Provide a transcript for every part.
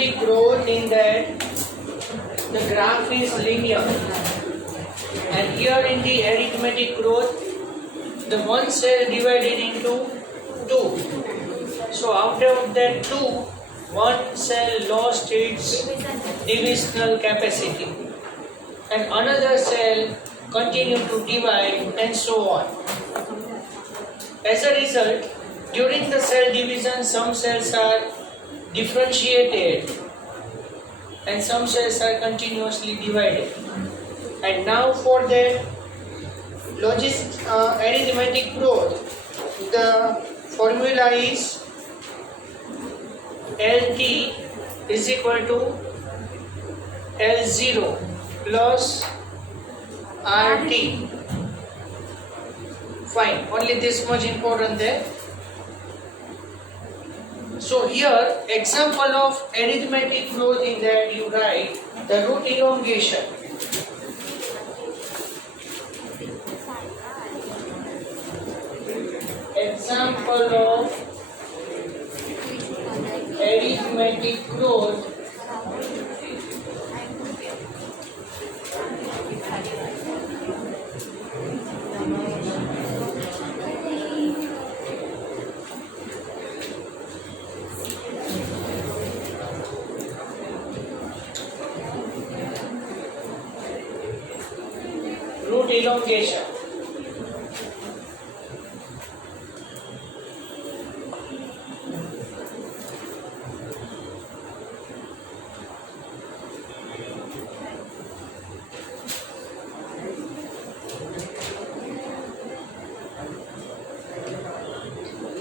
arithmetic growth in that the graph is linear, and here in the arithmetic growth the one cell divided into 2. So after that 2, one cell lost its divisional capacity and another cell continued to divide and so on. As a result, during the cell division some cells are differentiated and some cells are continuously divided. And now for the arithmetic growth, the formula is LT is equal to L0 plus RT. Fine, only this much important there. So here, example of arithmetic growth in that you write the root elongation. Example of arithmetic growth root elongation.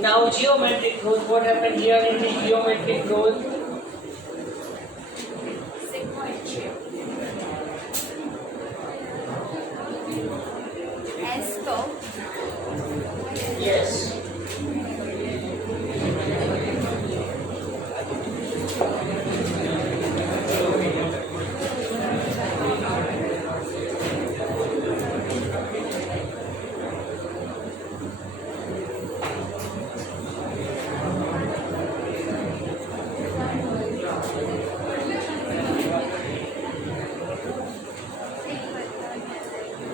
Now geometric growth, what happened here in the geometric growth? Yes.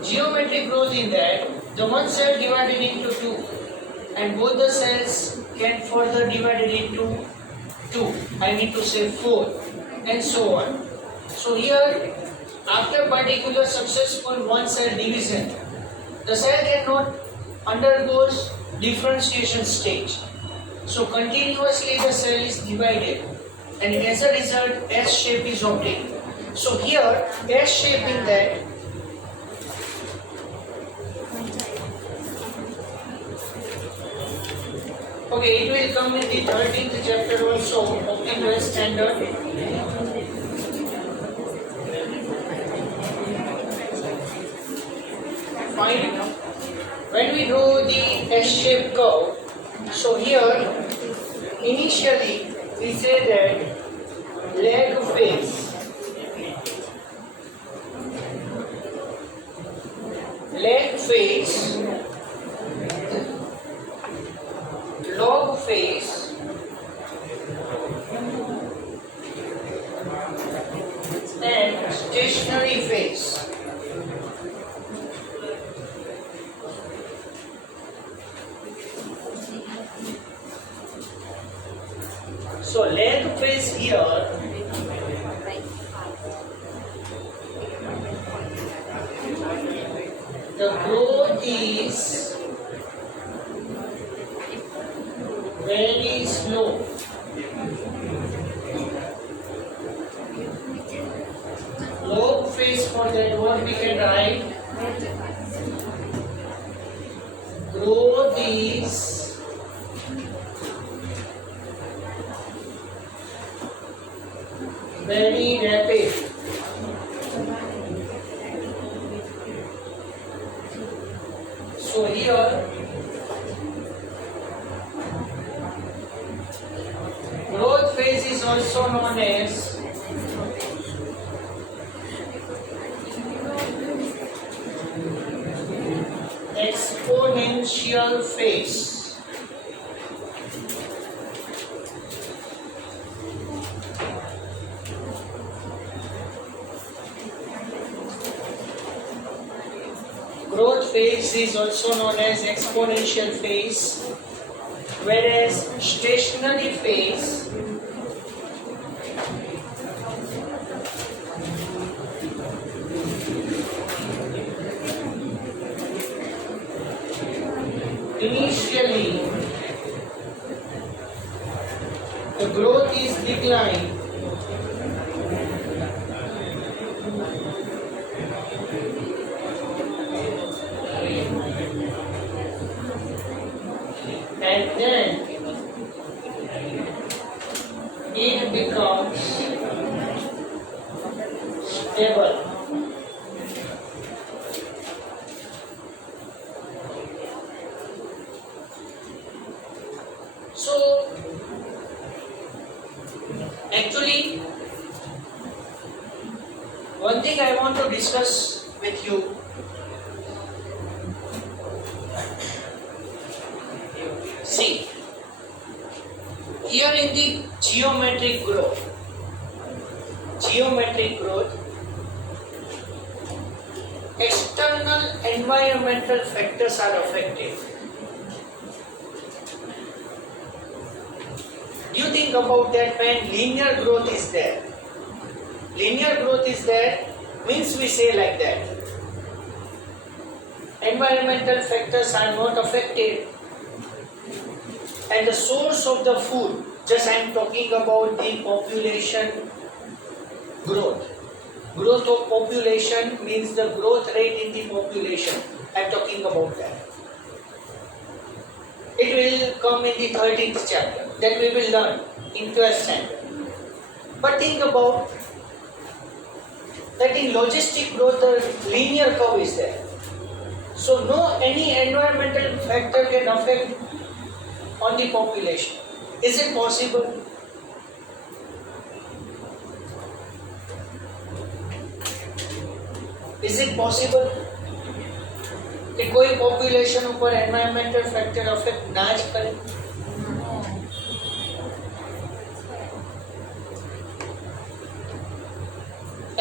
Geometric growth in that the one cell divided into 2 and both the cells can further divided into 2, I mean to say 4 and so on. So here after particular successful one cell division, the cell cannot undergoes differentiation stage. So continuously the cell is divided and as a result S shape is obtained. So here S shape in that okay, it will come in the 13th chapter also of the US standard. Fine. When we do the S-shaped curve, so here initially we say that leg face log face and stationary face. So leg face here the growth is very slow. Log face for that what we can write? Growth is very rapid. So here growth phase is also known as exponential phase. phase is also known as exponential phase, whereas stationary phase initially the growth is decline and then it becomes stable. So actually one thing I want to discuss with you, see here in the geometric growth, external environmental factors are affected. You think about that when linear growth is there. Linear growth is there means we say like that. Environmental factors are not affected. And the source of the food, just I am talking about the population growth. Growth of population means the growth rate in the population. I am talking about that. It will come in the 13th chapter that we will learn in 12th standard. But think about that in logistic growth the linear curve is there. So no any environmental factor can affect on the population. Is it possible? Is it possible कि कोई population ऊपर environmental factor affect ना ज करे?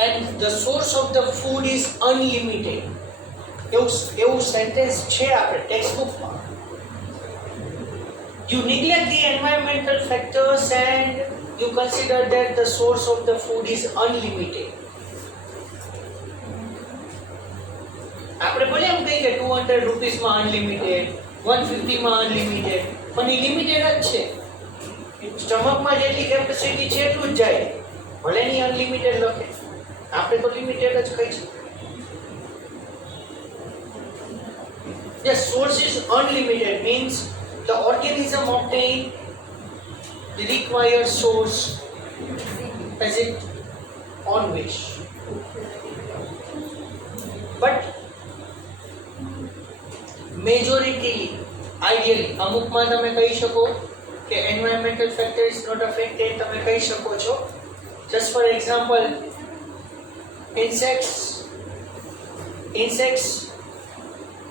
And the source of the food is unlimited. એવું sentence છે આપણે textbook માં. You neglect the environmental factors and you consider that the source of the food is unlimited. આપણે બોલે એમ કહીએ કે 200 રૂપીસ માં અનલિમિટેડ, 150 માં અનલિમિટેડ, પણ એ લિમિટેડ જ છે. સ્ટમકમાં જેટલી કેપેસિટી છે એટલું જ જાય. ભલે ની અનલિમિટેડ લખે, આપણે તો લિમિટેડ જ કહી છે. The source is unlimited means the organism obtain the required source as it on wish. But majority, ideally, અમુકમાં તમે કહી શકો કે environmental factor is not affected, તમે કહી શકો છો. Just for example, insects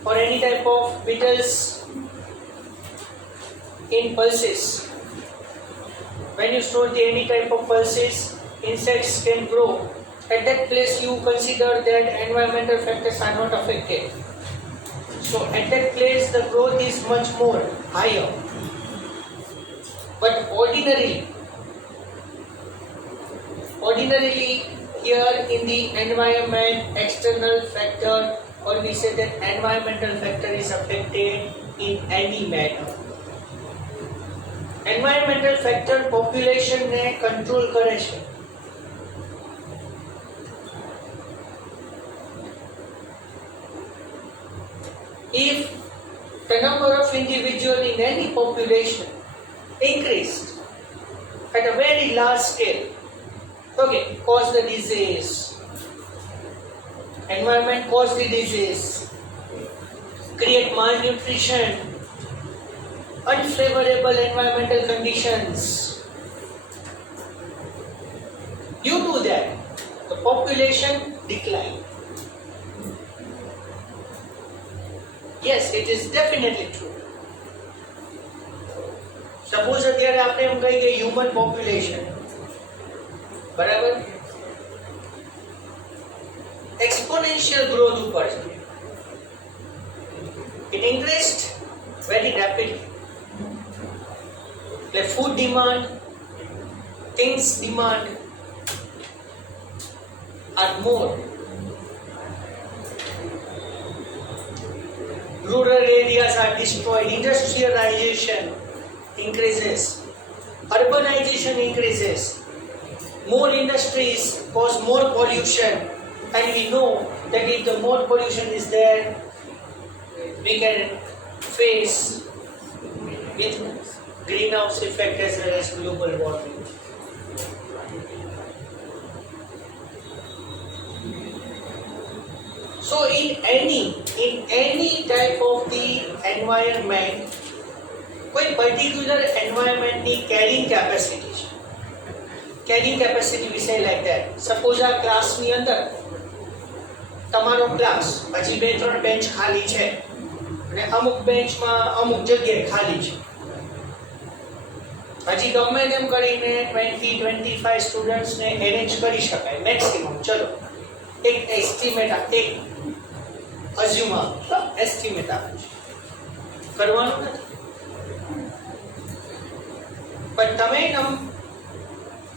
or any type of beetles in pulses. When you store any type of pulses, insects can grow. At that place you consider that environmental factors are not affected. So at that place the growth is much more higher. But ordinarily here in the environment, external factor, or we say that environmental factor is affected in any manner. Environmental factor population ને control કરે છે. If the number of individuals in any population increased at a very large scale, okay, cause the disease. Environment cause the disease, create malnutrition, unfavorable environmental conditions. Due to that, the population decline. Yes, it is definitely true. Suppose અત્યારે આપણે એમ કહીએ કે human population, બરાબર? exponential growth ઉપર છે. It increased very rapidly. The food demand, things demand are more. Rural areas are destroyed, industrialization increases, urbanization increases, more industries cause more pollution, and we know that if the more pollution is there, we can face with greenhouse effect as well as global warming. So in any type of the environment, કોઈ particular environment ની carrying capacity છે. Carrying capacity we say like that. Suppose આ class ની અંદર તમારો ક્લાસ પછી 2-3 બેન્ચ ખાલી છે અને અમુક બેન્ચમાં અમુક જગ્યાએ ખાલી છે. હજી ગમે તેમ કરીને 20-25 સ્ટુડન્ટ્સને એરેન્જ કરી શકાય મેક્સિમમ. ચલો એક એસ્ટિમેટ એક અઝ્યુમ એસ્ટિમેટ આપું છું, કરવાનું નથી. પણ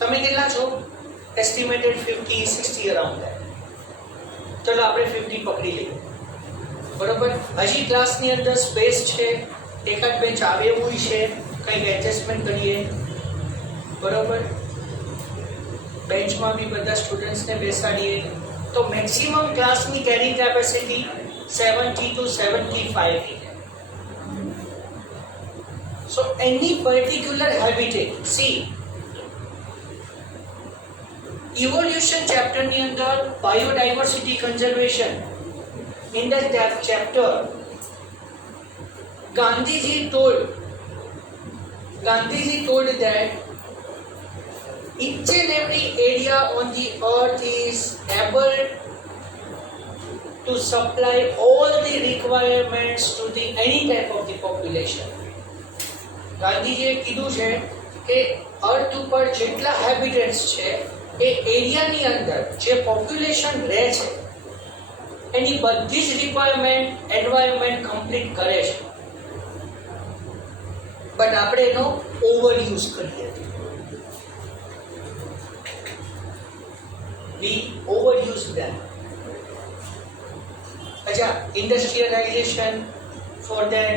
તમે કેટલા છો? એસ્ટિમેટેડ 50-60 અરાઉન્ડ ધેટ. ચલો આપણે 50 પકડી લઈએ, બરોબર. હજી ક્લાસની અંદર સ્પેસ છે, એકાદ બેન્ચ આવે એવું છે, કંઈક એડજસ્ટમેન્ટ કરીએ, બરોબર. બેન્ચમાં બી બધા સ્ટુડન્ટ્સને બેસાડીએ તો મેક્સિમમ ક્લાસની કેરિંગ કેપેસિટી 70 to 75. So any particular habitat, see evolution chapter ની અંદર biodiversity conservation, in that chapter Gandhiji told that each and every area on the earth is able to supply all the requirements to the any type of the population. ગાંધીજીએ કીધું છે કે અર્થ ઉપર જેટલા હેબિટેટ્સ છે એ એરિયાની અંદર જે પોપ્યુલેશન રહે છે એની બધી જ રિક્વાયરમેન્ટ એન્વાયરમેન્ટ કમ્પ્લીટ કરે છે, બટ આપણે એનો ઓવર યુઝ કરીએ. We overuse them. अच्छा, industrialization, for that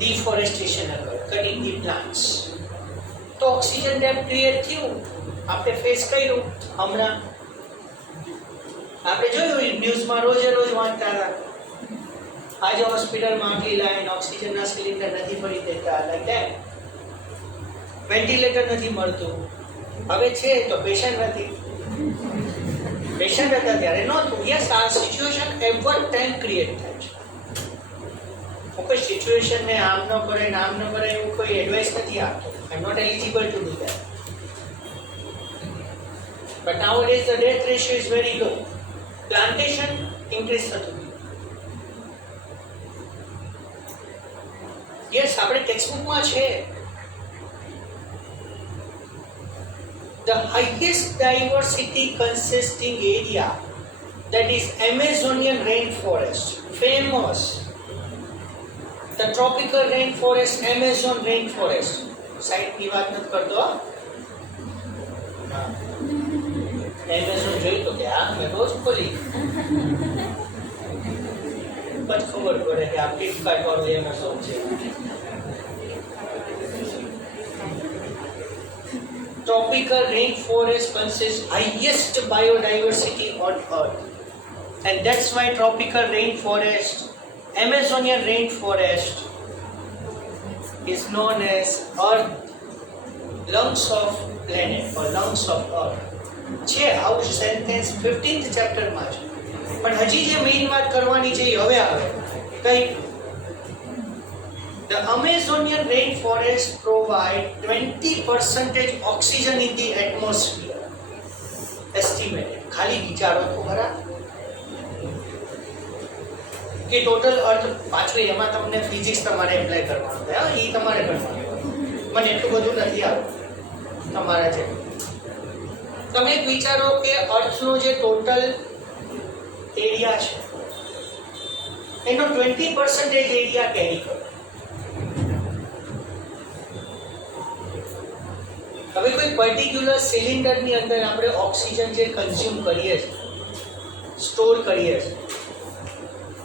deforestation occur, cutting the plants. तो ऑक्सीजन गैप क्रिएट થયું, આપણે ફેસ કર્યું. હમણાં આપણે જોયું ન્યૂઝમાં રોજે વાંચતા હતા, આજે હોસ્પિટલમાં આટલી લાઈન, ઓક્સિજનના સિલિન્ડર નથી ભરી દેતા, લાઈક ધેટ. વેન્ટિલેટર નથી મળતું, હવે છે તો પેશન્ટ નથી. પેશન્ટ હતા ત્યારે નહોતું. યસ, આ સિચ્યુએશન એવર ટાઈમ ક્રિએટ થાય છે. હું કોઈ સિચ્યુએશનને આમ ન કરે ને આમ ન કરે એવું કોઈ એડવાઇસ નથી આપતો. I am not eligible to do that. But nowadays the death ratio is very low. Plantation increase થતું. યસ, આપણે ટેક્સ્ટબુકમાં છે. The highest diversity consisting area, that is Amazonian rainforest, famous. The tropical rainforest, Amazon rainforest. Site की बात मत कर दो. Amazon જોઈ તો क्या मैं रोज खोली बस खबर पड़े कि आप फ्लिपकार्ट और Amazon છે. Tropical rainforest consists highest biodiversity on earth, and that's why tropical rainforest, Amazonian rainforest, is known as earth, lungs of planet or lungs of earth. છે આવું સેન્ટેન્સ 15th ચેપ્ટર માં છે, પણ હજી જે મેઇન વાત કરવાની છે એ હવે આવે. કઈ? The Amazonian rainforest provide 20% oxygen in the atmosphere. Estimated. ખાલી વિચારો તો ખરા કે ટોટલ અર્થ પાછું એમાં તમને ફિઝિક્સ તમારે એપ્લાય કરવાનું થાય. એ તમારે કરવાનું. મને એટલું બધું નથી આવતું તમારા જેવું. તમે વિચારો કે અર્થનો જે ટોટલ એરિયા છે એનો 20% એરિયા કેરી કરો. હવે કોઈ પર્ટિક્યુલર સિલિન્ડરની અંદર આપણે ઓક્સિજન જે કન્ઝ્યુમ કરીએ છીએ, સ્ટોર કરીએ છીએ,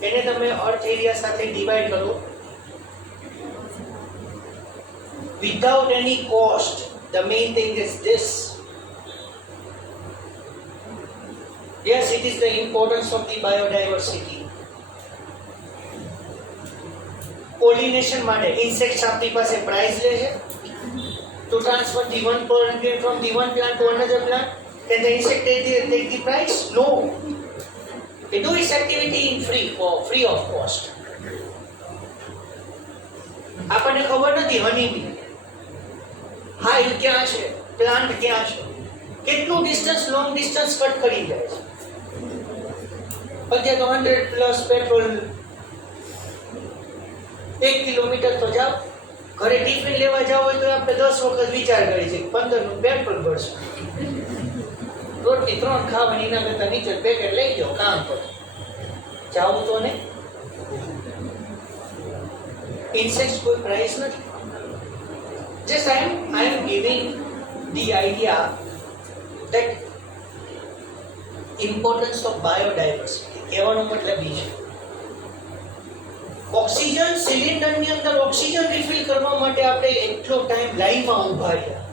એને તમે અર્થ એરિયા સાથે ડિવાઈડ કરો without any cost. The main thing is this. Yes, it is the importance of the biodiversity. Pollination માટે insects આપણી પાસે price લે છે to transfer the one pollen grain from the one plant to another plant. Can the insect take the price? No. They do this activity in free of cost. આપણને ખબર નથી હની બી હાઈવ ક્યાં છે, પ્લાન્ટ ક્યાં છે, કેટલું ડિસ્ટન્સ, લોંગ ડિસ્ટન્સ કટ કરી જાય છે. અત્યારે તો 100+ પેટ્રોલ 1 કિલોમીટર તો જાઓ, ઘરે ટિફિન લેવા જાવ હોય તો આપણે 10 વખત વિચાર કરીએ છીએ 15નું પેટ્રોલ ભરશું, રોટલી 3 ખાવાની, એના કરતા નીચે પેકેટ લઈ જાઓ, કામ કરો, જાવું તો નહીં. ઇન્સેક્ટ્સ કોઈ પ્રાઇસ નથી. Just I am giving the idea that importance of biodiversity. કહેવાનો મતલબ એ છે ઓક્સિજન સિલિન્ડરની અંદર ઓક્સિજન રિફિલ કરવા માટે આપણે એટલો ટાઈમ લાઈનમાં ઊભા રહ્યા,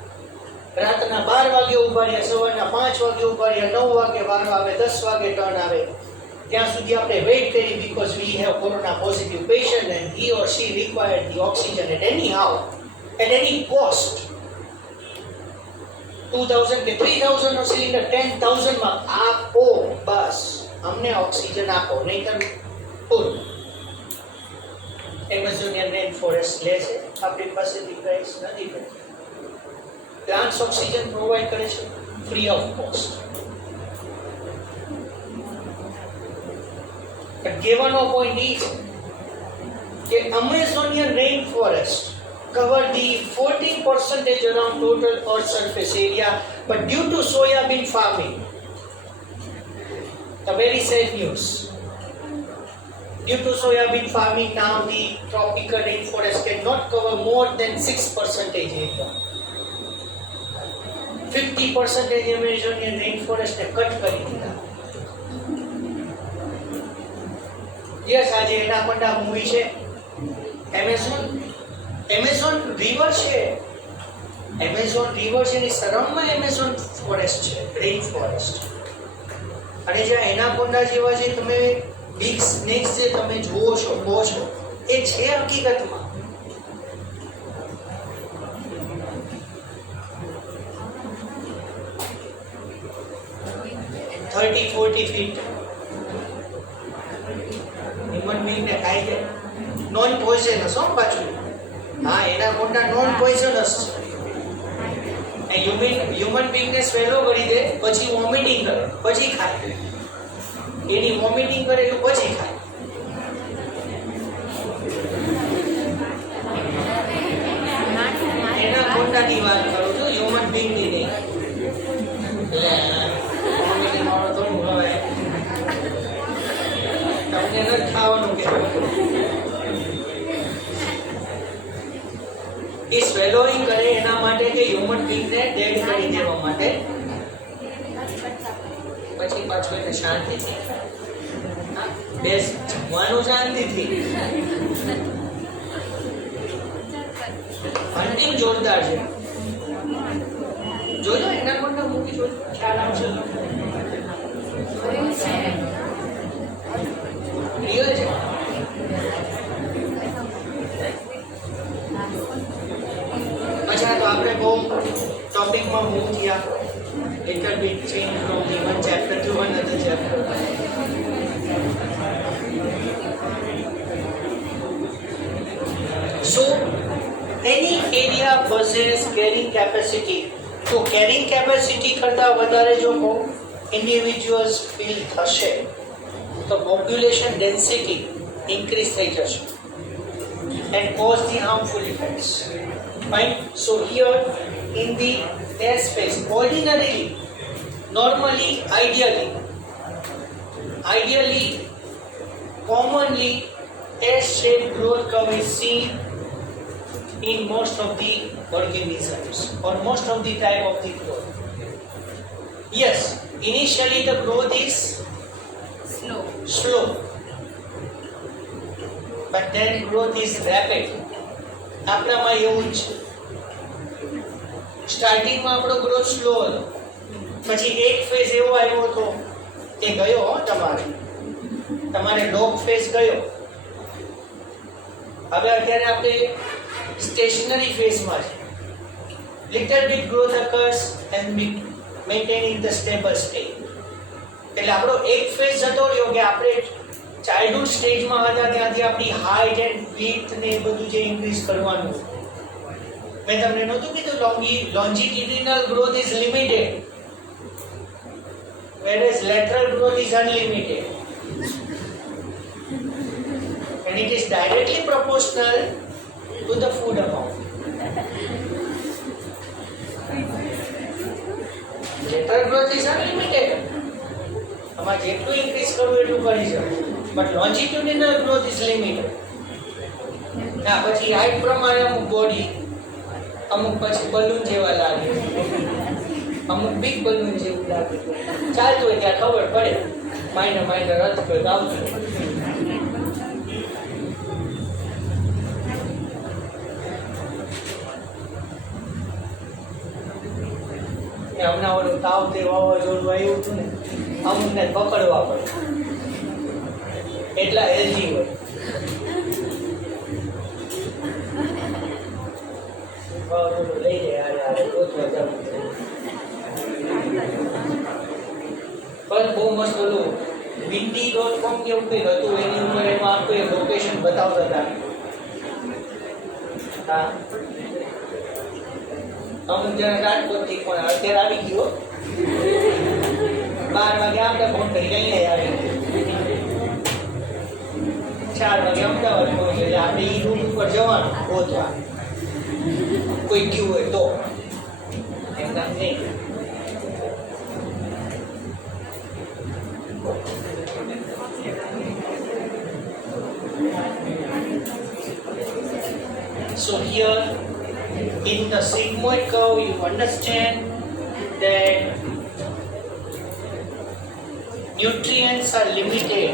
રાતના 12 વાગે ઊભા રહ્યા, સવારના 5 વાગે ઊભા રહ્યા, 9 વાગે વારો આવે, 10 વાગે ટર્ન આવે, ત્યાં સુધી આપણે વેઇટ કરી because we have corona positive patient and he or she required the oxygen at any cost. 2000 કે 3000 નો સિલિન્ડર 10000 માં આપો, બસ અમને ઓક્સિજન આપો, નહીતર પૂરું. એમેઝોનિયન રેન ફોરેસ્ટ લે છે આપણી પાસેથી પ્રાઇસ નથી કરતી. પ્લાન્ટ્સ ઓક્સિજન પ્રોવાઈડ કરે છે ફ્રી ઓફ કોસ્ટ. કહેવાનો પોઈન્ટ એ છે કે Amazonian rainforest cover the 14% around total earth surface area, but due to soybean farming, the very sad news, due to soybean farming now the tropical rainforest cannot cover more than 6% area. 50% Amazonian rainforest ને કટ કરી દીધા. યસ, આજે anaconda movie છે, Amazon river છે, Amazon river છે, એની સરાઉન્ડમાં Amazon forest છે, rain forest. અને જ્યાં એનાકોન્ડા જેવા જે તમે બિગ સ્નેક્સ જે તમે જુઓ છો, કહો છો, એ છે હકીકતમાં. $30-40 feet હ્યુમન બીંગ ને ખાઈ જાય. નોન પોઈઝનસ હો પાછું. હા, એના મોટા નોન પોઈઝનસ છે. હ્યુમન બીંગ ને સ્વેલો કરી દે, પછી વોમિટિંગ કરે, પછી ખાય. એની વોમિટિંગ કરે એટલે પછી ખાય. એના મોટાની વાત કરું છું, હ્યુમન બીંગ ની નહીં. વોમિટિંગ વાળો થોડું હવે તમને નથી ખાવાનું કે એ સ્વેલોઈંગ કરે એના માટે કે હ્યુમન બીંગને ડેડ કરી દેવા માટે, પછી પાછું એને શાંતિથી બેસ જમવાનું શાંતિથી. હન્ટિંગ જોરદાર છે, જોજો એના કોણના મૂવી જોજો, ખ્યાલ આવશે. રિયલ છે. અચ્છા, તો આપણે બહુ ટોપિકમાં મૂવ થયા. little bit change from the one chapter to another chapter. So any area possess carrying capacity. તો carrying capacity કરતા વધારે જો individuals ફીલ થશે તો population density increase થઈ જશે and cause the harmful effects. Fine. So here in the air space, ordinarily, normally, ideally, commonly S-shaped growth curve is seen in most of the organisms or most of the type of the growth. Yes, initially the growth is slow, but then growth is rapid. આપણામાં એવું જ સ્ટાર્ટિંગમાં આપણો growth slow હતો, પછી એક ફેઝ એવો આવ્યો હતો તે ગયો તમારે લોગ ફેઝ ગયો. હવે અત્યારે આપણે સ્ટેશનરી ફેઝમાં છે. Little bit growth occurs and be maintaining the stable state. એટલે આપણો એક ફેઝ જતો રહ્યો કે આપણે ચાઇલ્ડહુડ સ્ટેજમાં હતા ત્યાંથી આપણી હાઇટ એન્ડ વિડ્થ ને એ બધું જે ઇન્ક્રીઝ કરવાનું. મેં તમને નહોતું કીધું longitudinal growth is limited whereas lateral growth is unlimited and it is directly proportional to the food amount. Lateral growth is unlimited. આમાં જેટલું ઇન્ક્રીઝ કરવું એટલું કરી શકો, but longitudinal growth is limited. ના પછી હાઈટ પ્રમાણે અમુક બોડી, અમુક પછી બલૂન જેવા લાગે, અમુક બિગ બલૂન જેવું લાગે. ચાલતું હોય ત્યાં ખબર પડે માઇનર અર્થક્વેક આવશે. હમણાં ઓલું તાવ તે વાવાઝોડું આવ્યું હતું ને, અમુકને પકડવા પડે એટલા હેલ્ધી હોય. લઈ જાય પણ બહુ મસ્ત ઓલું windy.com કેવું કંઈક હતું, એની ઉપર એમાં આખું એક લોકેશન બતાવતા હતા. હા, અમુક જણા રાજકોટથી પણ અત્યારે આવી ગયો 12 વાગે આપણે ફોન કરી અહીંયા આવી ગયો, 4 વાગે અમદાવાદ પહોંચે એટલે આપણે એ રૂટ ઉપર જવાનું પહોંચવા કોઈ ગયું હોય તો એકદમ નહીં. So here in the sigmoid curve you understand that nutrients are limited.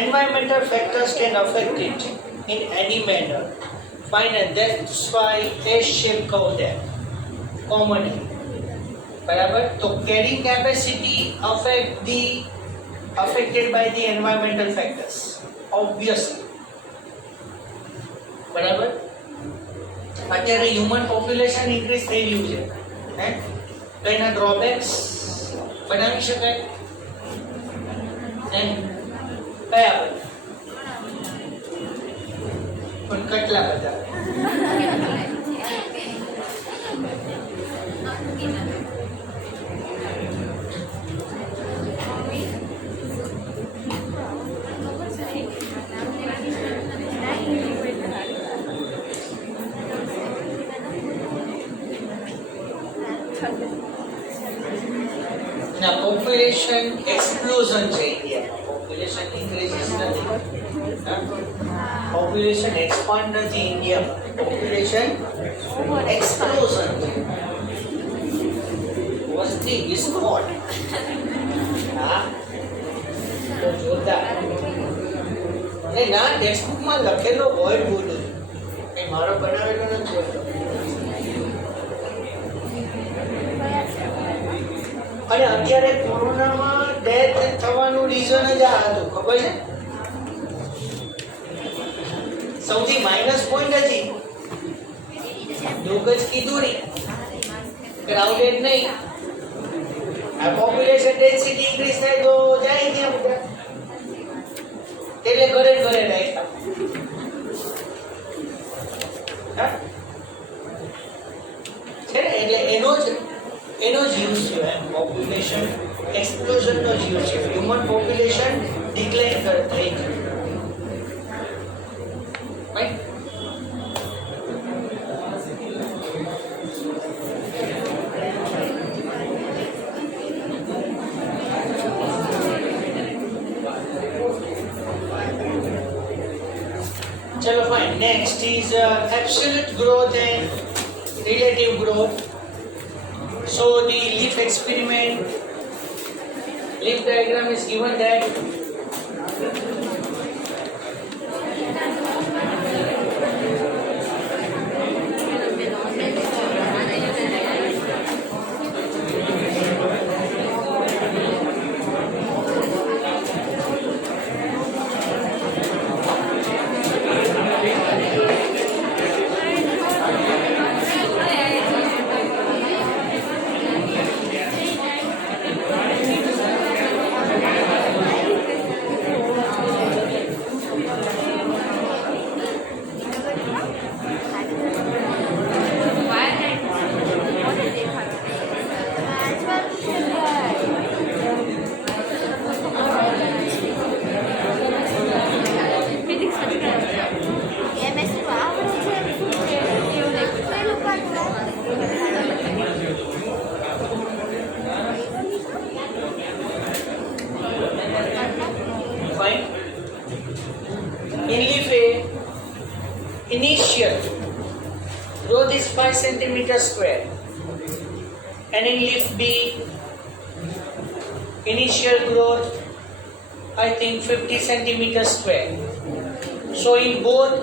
Environmental factors can affect it in any manner. Fine, and that's why S-shaped curve there commonly. બરાબર, તો carrying capacity affected by the environmental factors obviously. બરાબર, અત્યારે human population increase થઈ રહ્યું છે તો એના ડ્રોબેક્સ બનાવી શકાય કયા બધા પણ કેટલા બધા. Population explosion છે ઇન્ડિયામાં. Population increases નથી, population expand નથી ઇન્ડિયામાં. Population explosion છે, વસ્તી વિસ્ફોટ. હા તો જોરદાર. અને ના ટેક્સ્ટબુકમાં લખેલો વર્ડ બોલું એ મારો બનાવેલો નથી હોતો. અને અત્યારે કોરોનામાં ડેથ થવાનું રીઝન જ આ હતું, ખબર છે? સૌથી માઇનસ પોઈન્ટ હતી લોકો જ કીધું નહીં, ક્રાઉડેડ નહીં. આ પોપ્યુલેશન ડેન્સિટી ઇન્ક્રીઝ થાય તો જાય ત્યાં બધા, એટલે ઘરે ઘરે રાખ્યા છે ને. એટલે એનો જ યુઝ છે એમ, પોપ્યુલેશન એક્સપ્લોઝનનો જ યુઝ છે. હ્યુમન પોપ્યુલેશન ડિક્લાઇન થઈ છે. Next is absolute growth and relative growth. So the leaf experiment, leaf diagram is given that fine. In leaf A, initial growth is 5 cm square, and in leaf B, initial growth I think 50 cm square. So in both,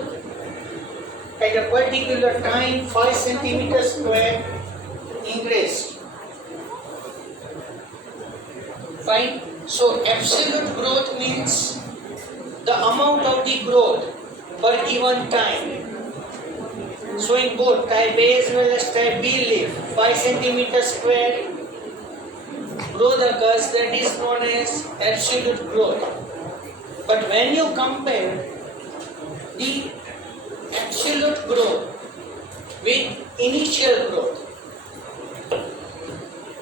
at a particular time, 5 cm square increased. Fine. So absolute growth means the amount of the growth per given time. So in both type A as well as type B leaf, 5 cm square growth occurs, that is known as absolute growth. But when you compare the absolute growth with initial growth,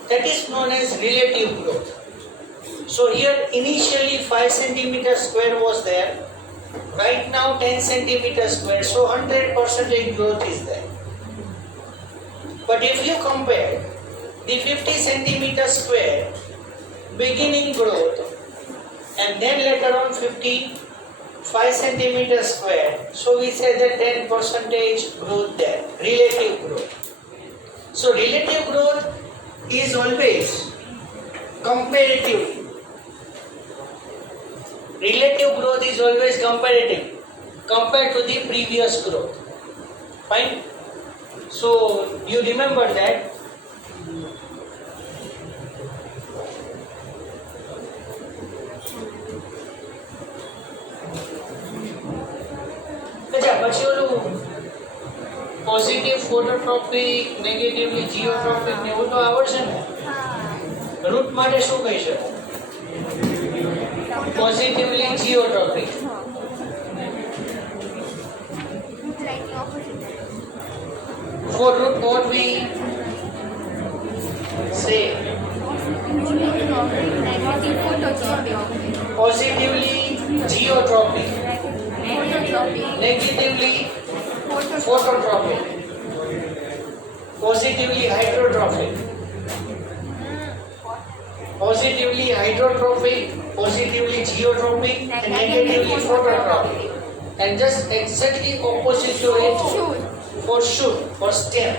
that is known as relative growth. So here initially 5 cm square was there, right now 10 cm square, so 100% growth is there. But if you compare the 50 cm square beginning growth and then later on 55 cm square, so we say that 10% growth there, relative growth. So relative growth is always comparative. Relative growth is always comparative compared to the previous growth. Fine. So you remember that. પછી ઓલું પોઝિટિવ ફોટોટ્રોપિક, નેગેટિવલી જીઓટ્રોપિક ને એવું તો આવડશે ને? રૂટ માટે શું કહી શકો? Positively geotropic. For root, what we say? Positively geotropic. Negatively phototropic. Positively hydrotrophic. Positively hydrotrophic, positively geotropic, and negatively phototropic. And just exactly opposite to it for shoot, for stem.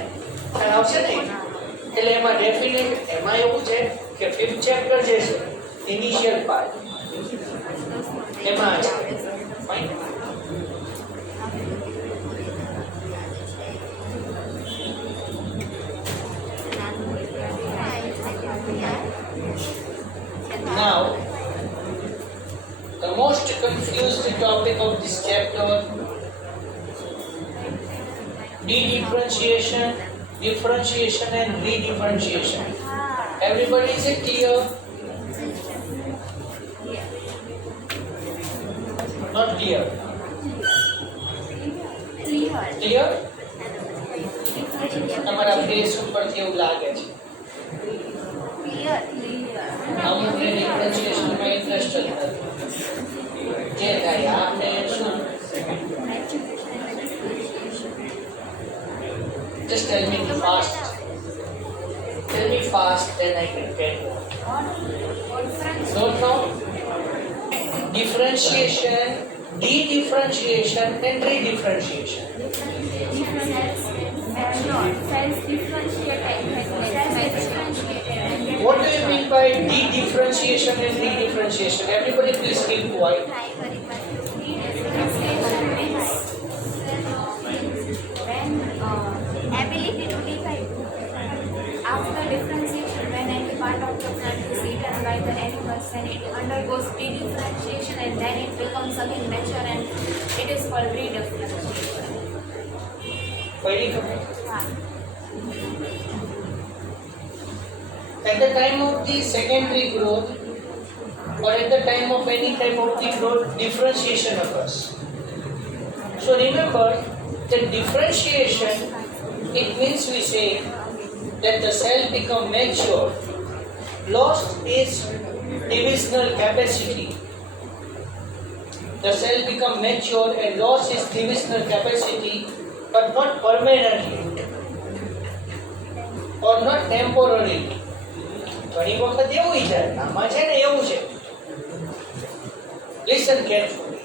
And આવશે ને એટલે એમાં ડેફિનેટ એમાં એવું છે કે 5th chapter જે છે ઇનિશિયલ પાર્ટ એમાં છે. Fine. Now, the most confused topic of this chapter, de-differentiation, differentiation and re-differentiation. Everybody is it clear? Not clear? Clear? તમારા ફેસ ઉપરથી એવું લાગે છે. અમુકને ડિફરન્શિએશનમાં ઇન્ટરેસ્ટ જ નથી. જે થાય આપણે શું? Just tell me fast. Tell me fast, then I can get more. Don't know? Differentiation de-differentiation and redifferentiation. What do you mean by de-differentiation and redifferentiation? Everybody please keep quiet. Ability to divide. After differentiation, when any part of the plant is eaten by the animals, then it undergoes redifferentiation and then it becomes again mature and it is called redifferentiation. Very good. At the time of the secondary growth or at the time of any type of the growth, differentiation occurs. So remember that differentiation, it means we say that the cell become mature, lost its divisional capacity. The cell become mature and lost its divisional capacity, but not permanently or not temporarily. ઘણી વખત એવું છે આમાં છે ને એવું છે listen carefully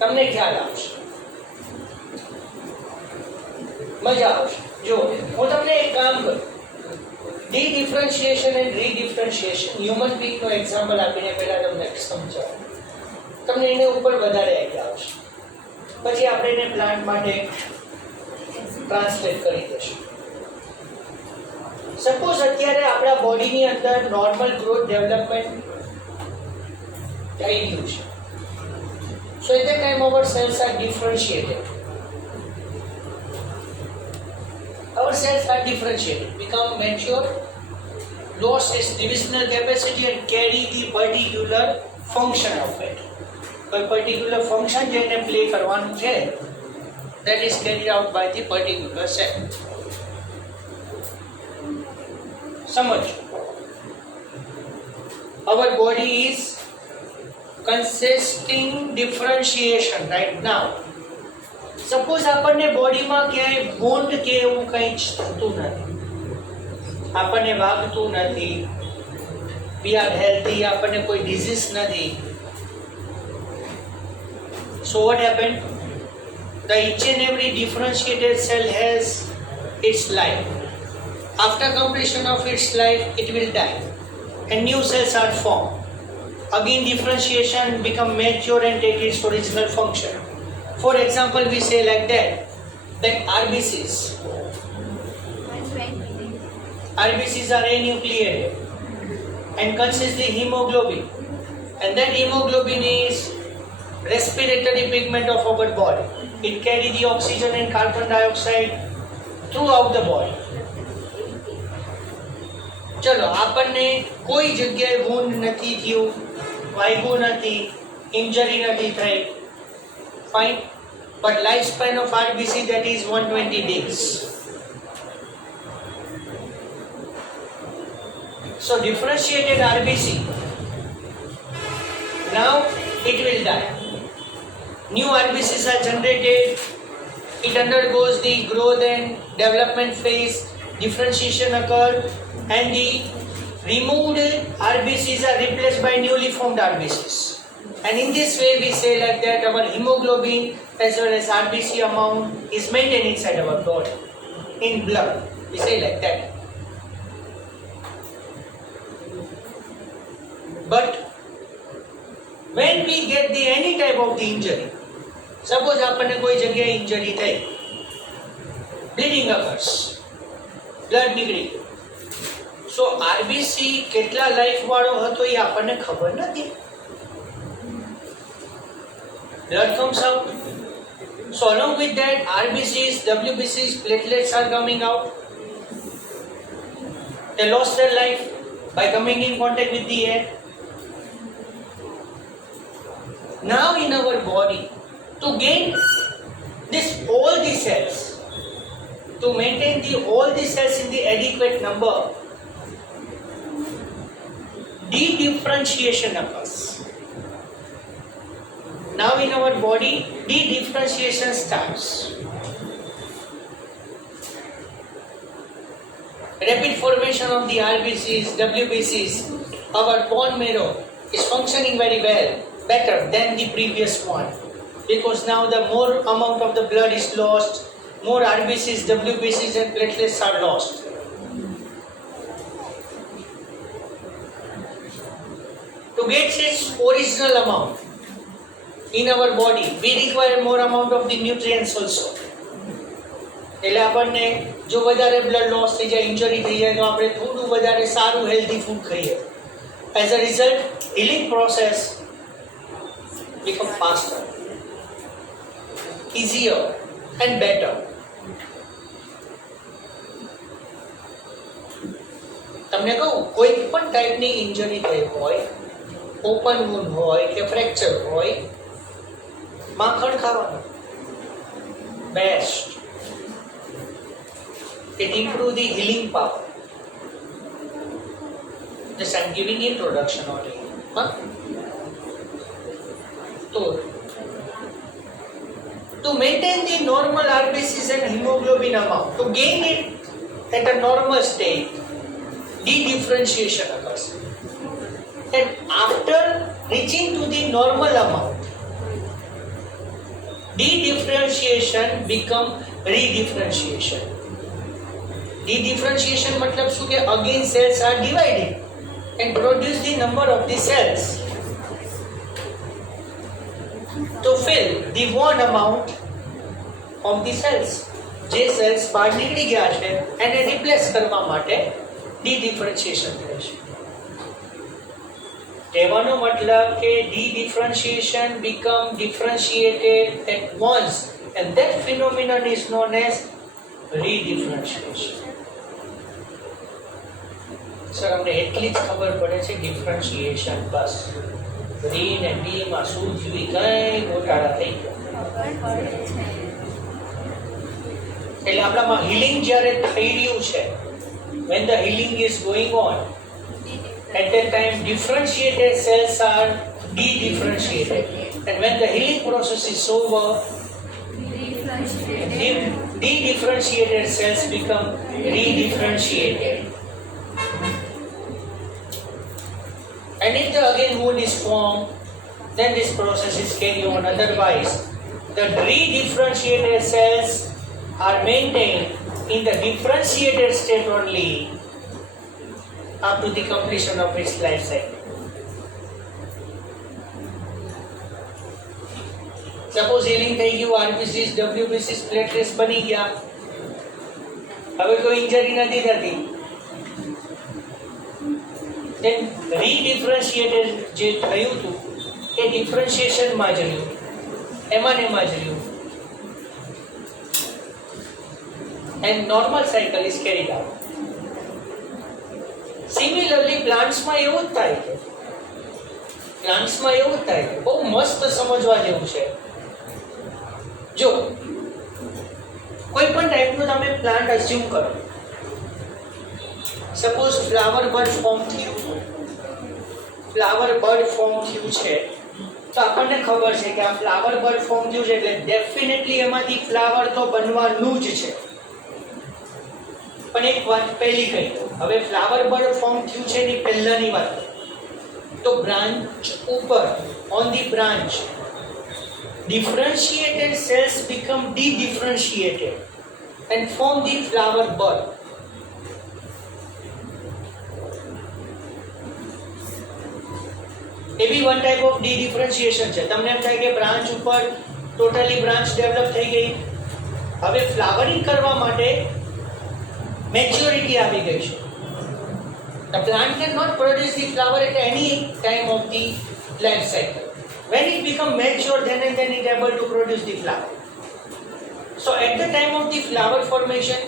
તમને ખ્યાલ આવશે મજા આવશે જો હું તમને એક કામ કરું ડી-ડિફરન્શિએશન એન્ડ રીડિફરન્શિએશન હ્યુમન બીંગનો એક્ઝામ્પલ આપીને પહેલા તમને સમજાવું તમને એને ઉપર વધારે આઈડિયા આવશે પછી આપણે એને પ્લાન્ટ માટે ટ્રાન્સલેટ કરી દઈશું સપોઝ અત્યારે આપણા બોડીની અંદર નોર્મલ ગ્રોથ ડેવલપમેન્ટ થઈ ગયું છે so at the time our cells are differentiated our cells are differentiated become mature lost its divisional capacity and carry the particular function of it કોઈ particular function જેને પ્લે કરવાનું છે that is carried out by the particular cell સમજો our body is consisting differentiation right now suppose આપણને બોડીમાં ક્યાંય વોન્ડ કે એવું કંઈ થતું નથી આપણને વાગતું નથી વી આર હેલ્ધી આપણને કોઈ ડિઝીઝ નથી so what happen the each and every differentiated cell has its life after completion of its life it will die and new cells are formed again differentiation become mature and take its original function. For example, we say like that RBCs. RBCs are anucleated and consist the hemoglobin, and that hemoglobin is respiratory pigment of our body. It carries the oxygen and carbon dioxide throughout the body. ચલો આપણને કોઈ જગ્યાએ wound નથી થયું વાગ્યું નથી ઇન્જરી નથી થઈ fine but lifespan of RBC that is 120 days so differentiated RBC now it will die new RBCs are generated it undergoes the growth and development phase differentiation occurs and the removed RBCs are replaced by newly formed RBCs. And in this way we say like that our hemoglobin as well as RBC amount is maintained inside our body in blood. We say like that. But when we get the any type of the injury, suppose આપણને કોઈ જગ્યાએ injury થઈ, bleeding occurs, blood નીકળી ગયું. So RBC કેટલા લાઈફ વાળો હતો એ આપણને ખબર નથી. Blood comes out. So along with that, RBCs, WBCs, platelets are coming out. They lost their life by coming in contact with the air. Now in our body, to gain this all the cells, to maintain all the cells in the adequate number, de-differentiation occurs. Now in our body, de-differentiation starts. Rapid formation of the RBCs, WBCs, our bone marrow is functioning very well, better than the previous one. because now the more amount of the blood is lost, more RBCs, WBCs and platelets are lost. To get its original amount in our body, we require more amount of the nutrients also. એટલે આપણને જો વધારે blood loss થઈ જાય, ઇન્જરી થઈ જાય, તો આપણે થોડું વધારે સારું હેલ્ધી ફૂડ ખાઈએ. As a result healing process become faster, easier and better. તમને કહું, કોઈ પણ ટાઈપની ઇન્જરી થઈ હોય, ઓપન વૂન્ડ હોય કે ફ્રેક્ચર હોય, માખણ ખાવાનું best. It improves the healing power. Just I'm giving introduction only. Huh? So, to maintain the normal RBCs and hemoglobin amount, to gain it at a normal state, de-differentiation occurs. And after reaching to the normal amount, de-differentiation become re-differentiation. De-differentiation मतलब શું કે again cells are dividing and produce the number of the cells to fill the one amount of the cells. જે cells બહાર નીકળી ગયા છે એને replace કરવા માટે de-differentiation થાય છે. કહેવાનો મતલબ કે de-differentiation become differentiated at once and that phenomenon is known as re-differentiation. Sir અમને એટલી જ ખબર પડે છે ડિફરન્શિએશન, બસ. ડી ને ડી માં શું થયું કઈ ગોટાળા થઈ ગયો. એટલે આપણામાં હીલિંગ જ્યારે થઈ રહ્યું છે, when the healing is going on, at that time differentiated cells are de-differentiated, and when the healing process is over, de-differentiated cells become re-differentiated. And if the again wound is formed, then this process is carried on. Otherwise, the re-differentiated cells are maintained in the differentiated state only up to the completion of its life cycle. Suppose healing થઈ ગયું, RBCs, WBCs, platelets બની ગયા, હવે કોઈ ઇન્જરી નથી થતી. Then re-differentiated જે થયું હતું એ ડિફરન્શિએશનમાં જ રહ્યું, એમાં ને એમાં જ રહ્યું. And normal cycle is carried out. Similarly, પ્લાન્ટ્સમાં એવું જ થાય છે. પ્લાન્ટ્સમાં એવું જ થાય છે. બહુ મસ્ત સમજવા જેવું છે. જો કોઈ પણ ટાઈપનું તમે પ્લાન્ટ અસ્યુમ કરો, સપોઝ ફ્લાવર બડ ફોર્મ થયું, ફ્લાવર બડ ફોર્મ થયું છે, તો આપણને ખબર છે કે આ ફ્લાવર બડ ફોર્મ થયું છે એટલે ડેફિનેટલી એમાંથી ફ્લાવર તો બનવાનું જ છે. પણ એક વાત પહેલી કહી દઉં, હવે ફ્લાવર બડ ફોર્મ થયું છે એની પહેલાની વાત, તો બ્રાન્ચ ઉપર, on the branch, differentiated cells become de-differentiated and form the flower bud. એ બી વન ટાઈપ ઓફ ડી-ડિફરન્શિએશન છે. તમને એમ થાય કે બ્રાન્ચ ઉપર ટોટલી બ્રાન્ચ ડેવલપ થઈ ગઈ, હવે ફ્લાવરિંગ કરવા માટે મેચ્યોરિટી આવી ગઈ છે. The plant cannot produce the flower at any time of the life cycle. When it becomes mature, then and then it is able to produce the flower. So at the time of the flower formation,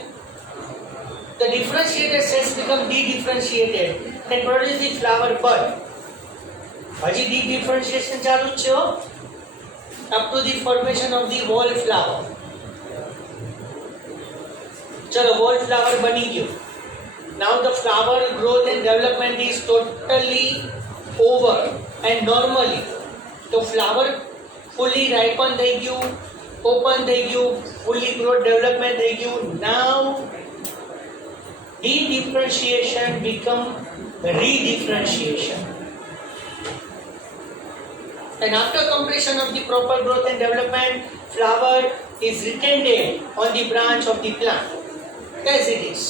the differentiated cells become de-differentiated and produce the flower bud. હજી de-differentiation ચાલુ જ છે up to the formation of the wallflower. ચલો wallflower બની ગયું. Now the flower growth and development is totally over and normally. તો flower fully રાઇપન થઈ ગયું, ઓપન થઈ ગયું, ફુલ્લી ગ્રોથ ડેવલપમેન્ટ થઈ ગયું. નાઉ de-differentiation become re-differentiation And after completion of the proper growth and development, flower is retained on the branch of the plant as it is.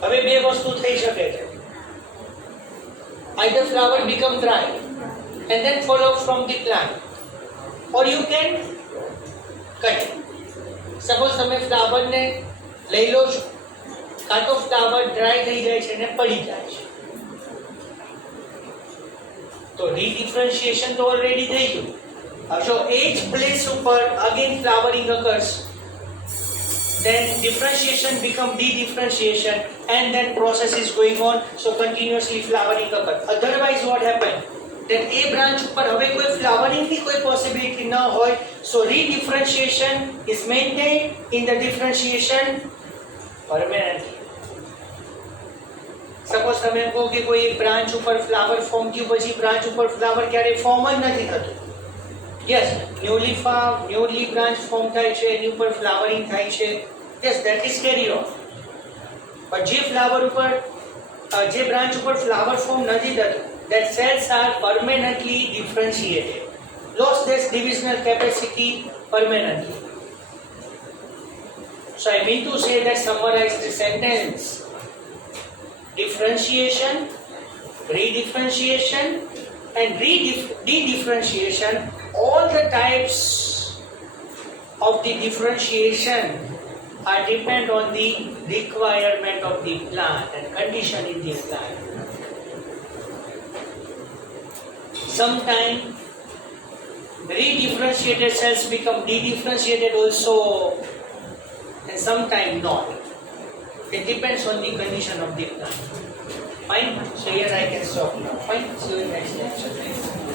હવે બે વસ્તુ થઈ શકે છે. Either flower become dry and then fall off from the plant, or you can cut it. Suppose તમે flower ને લઈ લો છો, કાં તો flower dry થઈ જાય છે ને પડી જાય છે, તો redifferentiation તો already થઈ ગયું. જો એ જ place ઉપર again flowering occurs, then differentiation become de-differentiation, and then process is going on, so continuously flowering occurs. Otherwise what happen, then a branch ઉપર હવે કોઈ flowering ની કોઈ possibility ન હોય, so redifferentiation is maintained in the differentiation permanently. Suppose તમે કહો કે કોઈ બ્રાન્ચ ઉપર ફ્લાવર ફોર્મ થયું, પછી બ્રાન્ચ ઉપર ફ્લાવર ક્યારે ફોર્મ જ નથી થતું. યસ, ન્યુલી બ્રાન્ચ ફોર્મ થાય છે, એની ઉપર ફ્લાવરિંગ થાય છે. Yes, that is carry on. But જે ફ્લાવર ઉપર જે બ્રાન્ચ ઉપર ફ્લાવર ફોર્મ નથી થતું, that cells are permanently differentiated, lost their divisional capacity permanently. So I mean to say that summarize the sentence: differentiation, redifferentiation and de-differentiation, all the types of the differentiation are depend on the requirement of the plant and condition in the plant. Sometimes redifferentiated cells become de-differentiated also, and sometimes not. It depends on the condition of the plant. Fine? So here I can stop now. Fine? See you in next lecture.